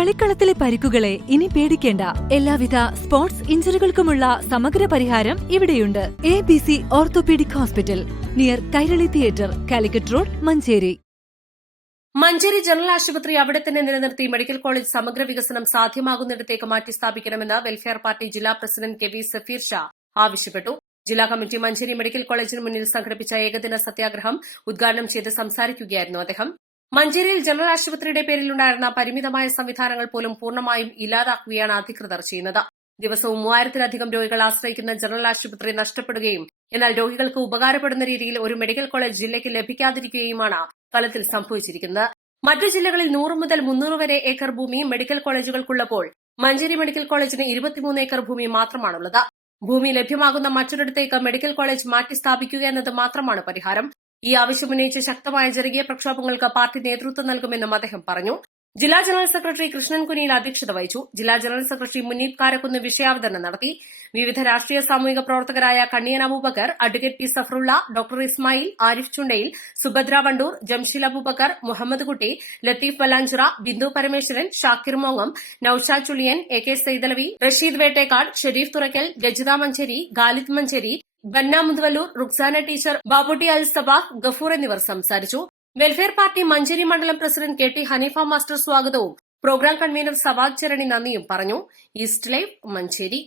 കളിക്കളത്തിലെ പരിക്കുകളെ ഇനി പേടിക്കേണ്ട. എല്ലാവിധ സ്പോർട്സ് ഇഞ്ചുറികൾക്കുമുള്ള സമഗ്ര പരിഹാരം ഇവിടെയുണ്ട്. A B C orthopaedic hospital near Kairali theatre Calicut road Manjeri. Manjeri general ആശുപത്രി അവിടെ തന്നെ നിലനിർത്തി മെഡിക്കൽ കോളേജ് സമഗ്ര വികസനം സാധ്യമാകുന്നിടത്തേക്ക് മാറ്റി സ്ഥാപിക്കണമെന്ന് വെൽഫെയർ പാർട്ടി ജില്ലാ president K V Safeer Shah ആവശ്യപ്പെട്ടു. ജില്ലാ കമ്മിറ്റി മഞ്ചേരി മെഡിക്കൽ കോളേജിന് മുന്നിൽ സംഘടിപ്പിച്ച ഏകദിന സത്യാഗ്രഹം ഉദ്ഘാടനം ചെയ്ത് സംസാരിക്കുകയായിരുന്നു അദ്ദേഹം. മഞ്ചേരിയിൽ ജനറൽ ആശുപത്രിയുടെ പേരിലുണ്ടായിരുന്ന പരിമിതമായ സംവിധാനങ്ങൾ പോലും പൂർണമായും ഇല്ലാതാക്കുകയാണ് അധികൃതർ ചെയ്യുന്നത്. ദിവസവും മൂവായിരത്തിലധികം രോഗികൾ ആശ്രയിക്കുന്ന ജനറൽ ആശുപത്രി നഷ്ടപ്പെടുകയും എന്നാൽ രോഗികൾക്ക് ഉപകാരപ്പെടുന്ന രീതിയിൽ ഒരു മെഡിക്കൽ കോളേജ് ജില്ലയ്ക്ക് ലഭിക്കാതിരിക്കുകയുമാണ് ഫലത്തിൽ സംഭവിച്ചിരിക്കുന്നത്. മറ്റു ജില്ലകളിൽ നൂറ് മുതൽ മുന്നൂറ് വരെ ഏക്കർ ഭൂമി മെഡിക്കൽ കോളേജുകൾക്കുള്ളപ്പോൾ മഞ്ചേരി മെഡിക്കൽ കോളേജിന് ഇരുപത്തിമൂന്ന് ഏക്കർ ഭൂമി മാത്രമാണുള്ളത്. ഭൂമി ലഭ്യമാകുന്ന മറ്റൊരിടത്തേക്ക് മെഡിക്കൽ കോളേജ് മാറ്റി സ്ഥാപിക്കുക എന്നത് മാത്രമാണ് പരിഹാരം. ഈ ആവശ്യമുന്നയിച്ച് ശക്തമായ ജനകീയ പ്രക്ഷോഭങ്ങൾക്ക് പാർട്ടി നേതൃത്വം നൽകുമെന്നും അദ്ദേഹം പറഞ്ഞു. ജില്ലാ ജനറൽ സെക്രട്ടറി കൃഷ്ണൻ കുനിയിൽ അധ്യക്ഷത വഹിച്ചു. ജില്ലാ ജനറൽ സെക്രട്ടറി മുനീത് കാരക്കുന്ന് വിഷയാവതരണം നടത്തി. വിവിധ രാഷ്ട്രീയ സാമൂഹിക പ്രവർത്തകരായ Kanniyan Abubakar advocate P Safarulla doctor Ismail Arif Chundayil Subhadra Wandoor Jamsheel Abubakar Muhammad Kutty Latheef Valanchira Bindu Parameswaran Shakir മോങ്ങം Noushad Chuliyan A K Saithalavi Rasheed Vettekkad Sharif Thurakkal Gajitha Manjeri Khalid Manjeri Banna Muthuvallur Ruksana teacher Babutty Al Sabah Gafoor എന്നിവർ സംസാരിച്ചു. Welfare party Manjeri മണ്ഡലം president K T Hanifa master സ്വാഗതവും programme convener Savag Charani നന്ദിയും പറഞ്ഞു. East Live Manjeri.